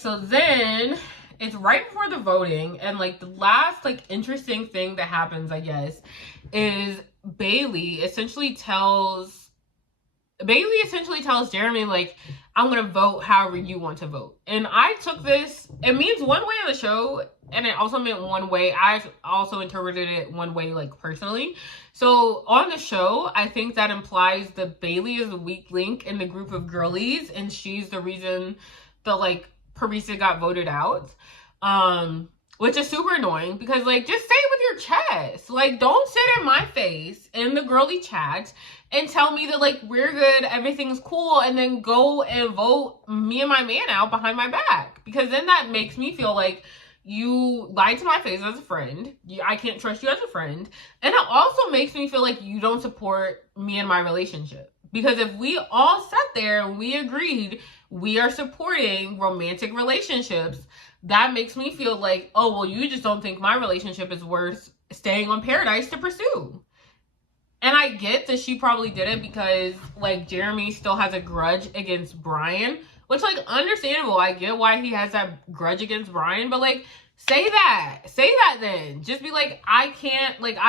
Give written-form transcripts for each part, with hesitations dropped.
So then it's right before the voting, and like the last like interesting thing that happens, I guess, is Bailey essentially tells Jeremy, like, I'm gonna vote however you want to vote. And I took this, it means one way on the show, and it also meant one way. I also interpreted it one way, like, personally. So on the show, I think that implies that Bailey is a weak link in the group of girlies, and she's the reason that, like, Parisa got voted out. Which is super annoying because, like, just say it with your chest. Like, don't sit in my face in the girly chat and tell me that, like, we're good, everything's cool, and then go and vote me and my man out behind my back. Because then that makes me feel like you lied to my face as a friend. I can't trust you as a friend. And it also makes me feel like you don't support me and my relationship. Because if we all sat there and we agreed we are supporting romantic relationships, that makes me feel like, oh, well, you just don't think my relationship is worth staying on Paradise to pursue. And I get that she probably did it because, like, Jeremy still has a grudge against Brian, which, like, understandable. I get why he has that grudge against Brian, but, like, say that then. Just be like, I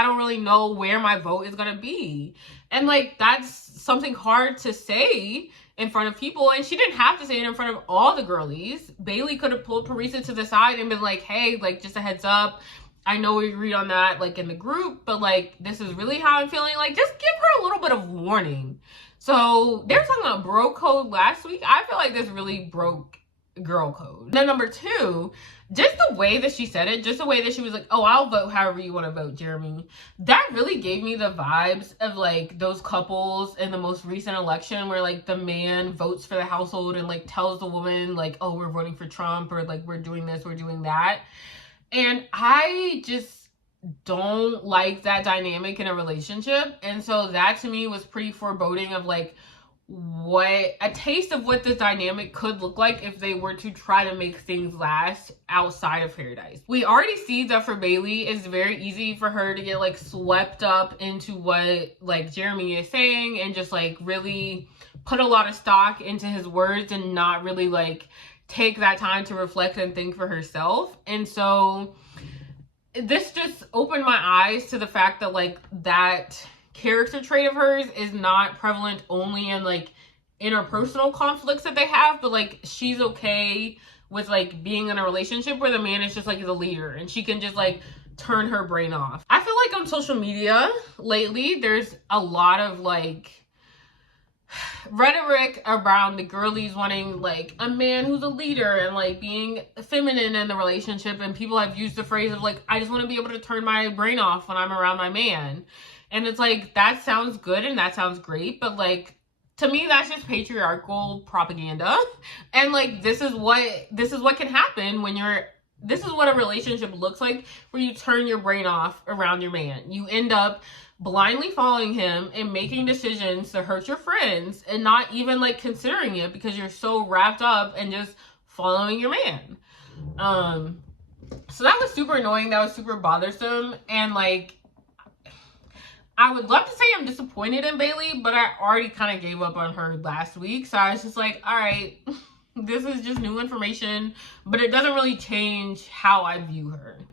don't really know where my vote is gonna be. And, like, that's something hard to say in front of people, and she didn't have to say it in front of all the girlies. Bailey could have pulled Parisa to the side and been like, hey, like, just a heads up, I know we agreed on that, like, in the group, but, like, this is really how I'm feeling. Like, just give her a little bit of warning. So they were talking about bro code last week. I feel like this really broke girl code. Then number two, just the way that she said it, just the way that she was like, oh, I'll vote however you want to vote, Jeremy. That really gave me the vibes of, like, those couples in the most recent election where, like, the man votes for the household and, like, tells the woman, like, oh, we're voting for Trump, or, like, we're doing this, we're doing that. And I just don't like that dynamic in a relationship. And so that to me was pretty foreboding of, like, what a taste of what this dynamic could look like if they were to try to make things last outside of Paradise. We already see that for Bailey, it's very easy for her to get, like, swept up into what, like, Jeremy is saying and just, like, really put a lot of stock into his words and not really, like, take that time to reflect and think for herself. And so this just opened my eyes to the fact that, like, that character trait of hers is not prevalent only in, like, interpersonal conflicts that they have, but, like, she's okay with, like, being in a relationship where the man is just, like, the leader and she can just, like, turn her brain off. I feel like on social media lately there's a lot of, like, rhetoric around the girlies wanting, like, a man who's a leader and, like, being feminine in the relationship, and people have used the phrase of, like, I just want to be able to turn my brain off when I'm around my man. And it's like, that sounds good and that sounds great, but, like, to me that's just patriarchal propaganda. And, like, this is what can happen when this is what a relationship looks like where you turn your brain off around your man. You end up blindly following him and making decisions to hurt your friends and not even, like, considering it because you're so wrapped up and just following your man. So that was super annoying. That was super bothersome. And, like, I would love to say I'm disappointed in Bailey, but I already kind of gave up on her last week. So I was just like, all right, this is just new information, but it doesn't really change how I view her.